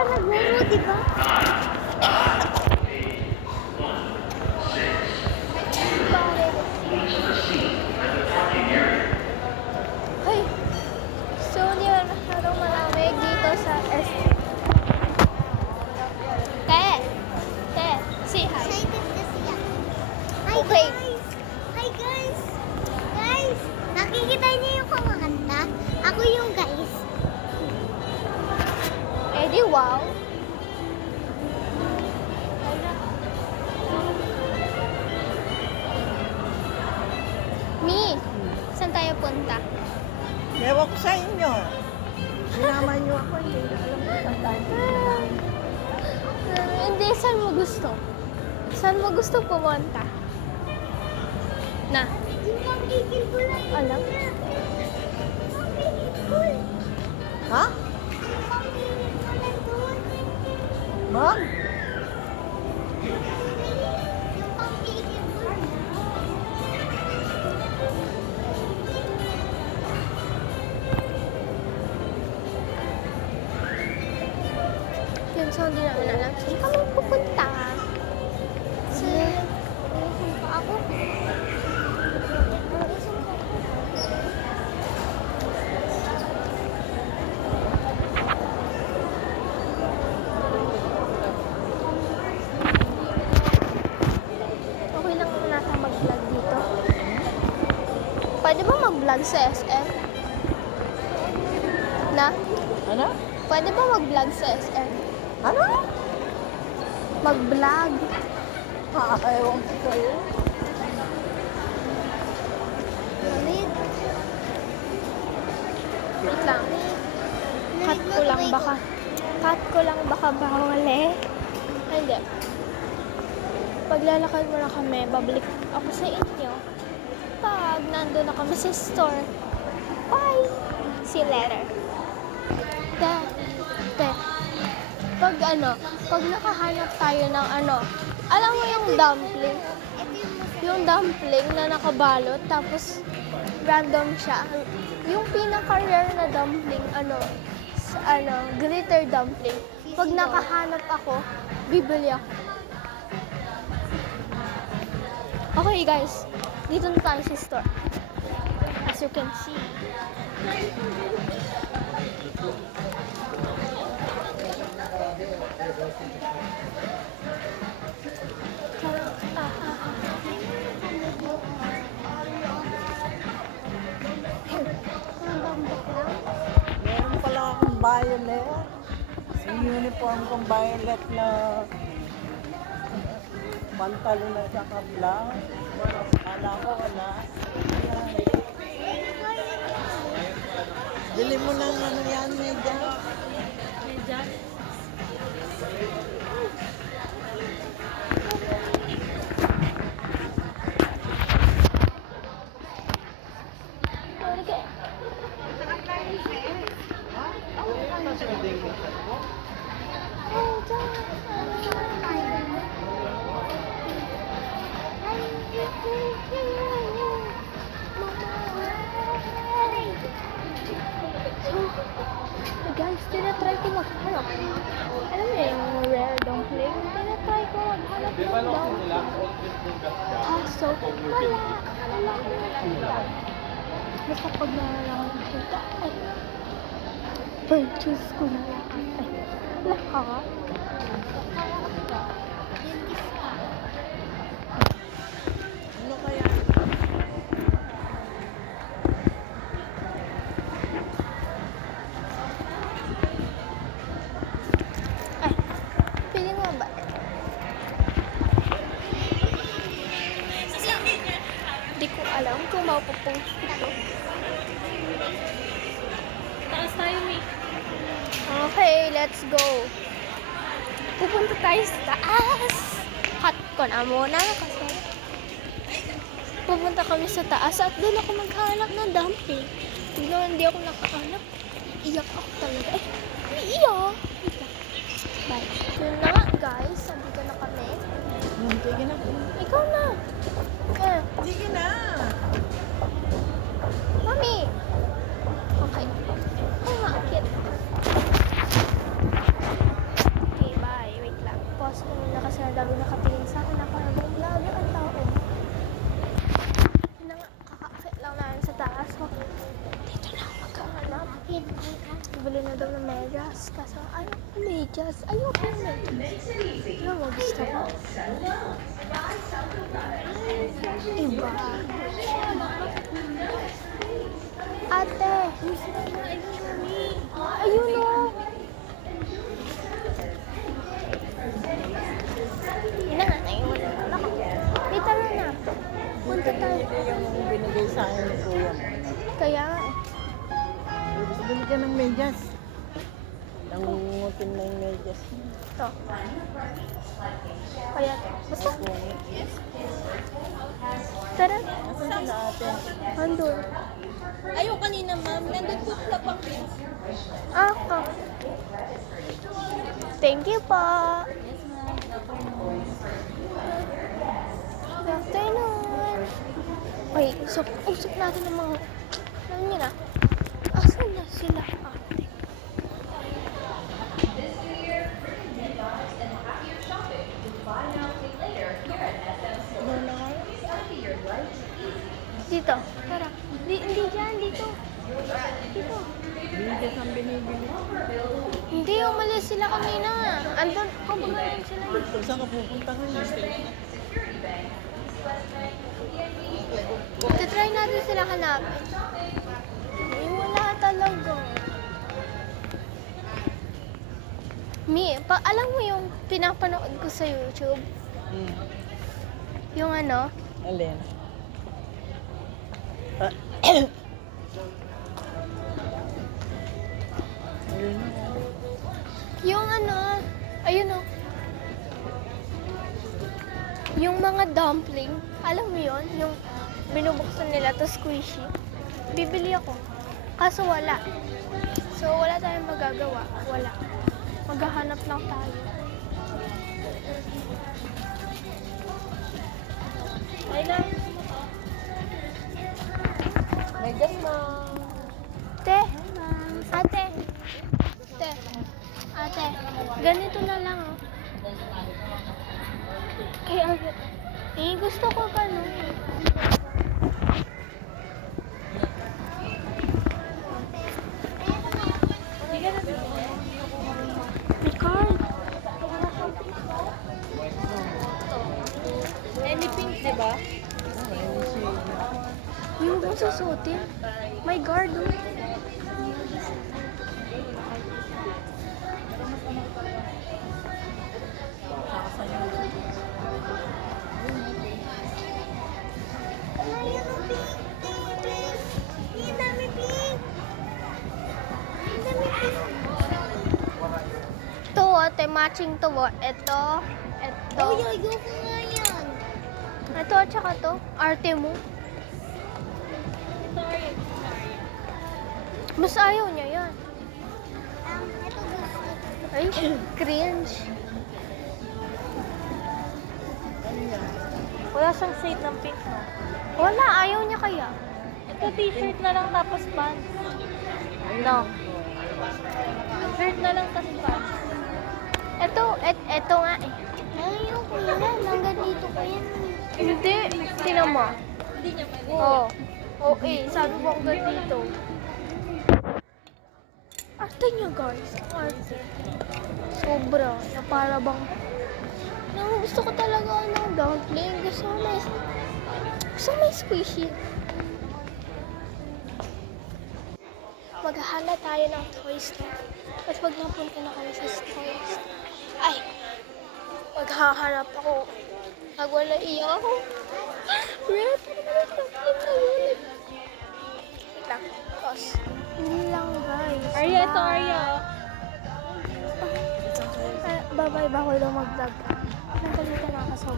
sila nagmuro, di ba? Hey, so hindi na masyadong malamig dito sa SM. Te, say hi. Excited kasi ako. Hi Okay. guys! Hi guys! Guys! Nakikita niyo yung kumakanta? Ako yung guys. Eh di wow. Mi, saan tayo punta? Ewan ko sa inyo. Sinama niyo ako, hindi na alam kung saan tayo. Hindi, saan mo gusto? Saan mo gusto pumunta? Na, Yung pangkikil ko lang. alam? Pangkikil ko. Ha? Yung pangkikil ko lang doon. Ma'am? Yung pangkikil ko lang. Yun, so hindi namin alam. Saan kami pupunta? Uusong pa ako. Uusong pa ako. Okay lang natin mag-vlog dito. Pwede ba mag-vlog sa SM? Na? Ano? Pwede ba mag-vlog sa SM? Ano? Mag-vlog. Ewan ko sa'yo. Lamig. Wait lang. Cut ko lang baka. Cut ko lang baka bawal eh. Ay, hindi. Paglalakad muna kami, babalik ako sa inyo. Pag nandun na kami sa store. Bye! See you later. Te. Pag nakahanap tayo ng alam mo yung dumpling? Yung dumpling na nakabalot, tapos random siya. Yung pinaka-rare na dumpling, glitter dumpling. Pag nakahanap ako, bibili ako. Okay guys, dito na tayo sa store. As you can see. Meron pala akong violet. Yung uniform kong violet na pantalon na saka blouse. Kala ko wala. Ayan. Bili mo ng yan, medyas. Guys, tinatry ko maghanap. Alam mo yung rare dumpling? Tinatry ko maghanap ng dumpling. Kaso, wala. Wala ko nakita. Basta pag wala ko nakita, ay, purchase ko na lang. Ay, lahat. Ano kaya? Ay, pili mo ba? Hindi ko alam kung mapupost ito. Taas tayo, Mi. Okay, let's go. Pupunta tayo sa taas. Cut ko na muna kasi pupunta kami sa taas at doon ako maghanap ng dumpling. Tignan, hindi ako nakahanap. Iyak ako talaga. Iiyak. Bye. Yun na nga, guys. Nandito na kami. Sige na. Ikaw na. Sige na. Mami. Okay. Ay, nga, cute. medyas. Ayoko yung medyas. Ano mo gusto ko? Iba. Ate. Ayun o. Ina nga, naiwan na ako. May tara na. Punta tayo. Hindi yung binigay sa akin ni Kuya mo. Kaya nga eh. Gusto bili ka ng medyas. Nangungutin na yung medyas. Ito. Kaya, basta. Tara. Nasaan sila ate? Andun. Ayaw kanina, ma'am. Nandun po sa pang-pin. Ako. Thank you po. Good afternoon. Ay, usap natin ng mga... Alam niyo na. Asan na sila ate? Dito. Tara. Hindi dyan. Dito. Dito. Medyas ang binibili. Hindi, umalis sila kanina. Andun, kumbaga sila. Saan ka pupunta ngayon? Try natin sila hanapin. Ay, wala talaga. Alam mo yung pinapanood ko sa YouTube? Yung ano? Alin? Yung ano? Ayun o. Yung mga dumpling. Alam mo yun? Yung binubuksan nila to squishy. Bibili ako. Kaso wala. So wala tayong magagawa. Wala. Maghahanap lang tayo. Ay lang. Medyas mo. Ate. Ate. Ate. Ganito na lang oh. Kaya, gusto ko ganun. May card. Any pink, di ba? Yung huwag mong susutin. May guard oh. Ayaw mo pink. Pink. Ang dami pink. Ang dami pink. Ito ate, matching to oh. Ito. Uy, ayoko nga yan. Ito at saka to. Arte mo. Sorry. Mas ayaw niya yan. Ito gusto. Ay, cringe. Wala siyang shade ng pink, no? Wala, ayaw niya kaya. Ito t-shirt na lang tapos pants. No. Shirt na lang tapos pants. Ito nga eh. Ayaw ko yan. Hanggang dito ko yan. Hindi, tinan mo. Hindi niya pwede. Oo. Okay, sabi mo hanggang dito. Arte niya guys, arte. Sobra, na para bang... gusto ko talaga ng dumpling. Gusto ko may squishy. Maghahanap tayo ng toy store. At pag napunta na kami sa toy store, ay, maghahanap ako. Nagwala iya ako. Red, wait lang. Tapos, hindi lang guys. Arya, ito Arya. Bye-bye ba ako daw mag-vlog? Nagalitan na ako sa